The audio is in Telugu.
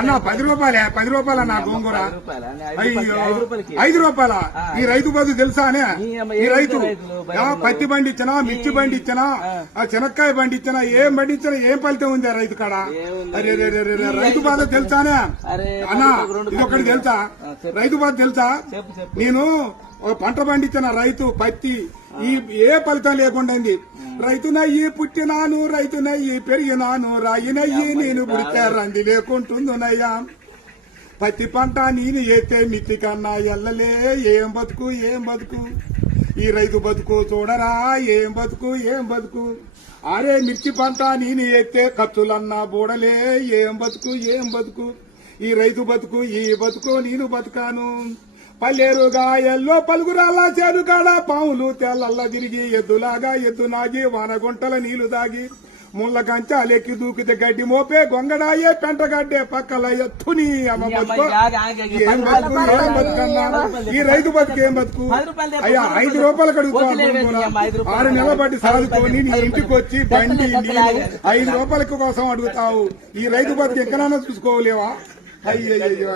అన్న 10 రూపాయలే, 10 రూపాయల నా గోంగూర. అయ్యో 5 రూపాయల. ఈ రైతు బతుకు తెలుసా అనే? ఈ రైతు పత్తి పండించినా, మిర్చి పండించినా, శనక్కాయ పండించినా, ఏం పండించినా ఏం ఫలితం ఉంది ఆ రైతు కాడ? అరే రైతు బాధ తెలుసానే అన్నా? ఇది ఒకటి తెలుసా? రైతు బాధ తెలుసా? నేను ఒక పంట పండించిన రైతు పత్తి ఏ ఫలితం లేకుండా రైతునయ్యి పుట్టినాను, రైతునయ్యి పెరిగినాను, రాయినయ్యి నేను పుడితే రంది లేకుంటుందునయ్యా. పత్తి పంట నేను ఏతే మిత్తి కన్నా ఎల్లలే. ఏం బతుకు ఏం బతుకు ఈ రైతు బతుకు చూడరా, ఏం బతుకు ఏం బతుకు. అరే మిర్చి పంట నేను ఏతే ఖర్చులన్నా బూడలే. ఏం బతుకు ఏం బతుకు ఈ రైతు బతుకు, ఈ బతుకు నేను బతుకాను. పల్లెరుగా ఎల్లో పలుగురాల చేను కాడ పాములు తెల్లల్లా తిరిగి, ఎద్దులాగా ఎద్దు నాగి, వానగుంటల నీళ్లు దాగి, ముళ్ళ కంచాలెక్కి దూకితే గడ్డి మోపే, గొంగడాయే పెంటగడ్డే పక్కల ఎత్తుని అమ్మ బతుకు. ఏం బతుకు ఏం బతుకన్నా ఈ రైతు బతుకు, ఏం బతుకు? అయ్యా 5 రూపాయలు కడుగుతాను. 6 నెలల బట్టి సాదుకొని నీ ఇంటికి వచ్చి బండి 5 రూపాయల కోసం అడుగుతావు. ఈ రైతు బతుకు ఎక్కడన్నా చూసుకోలేవా? అయ్యయ్యో.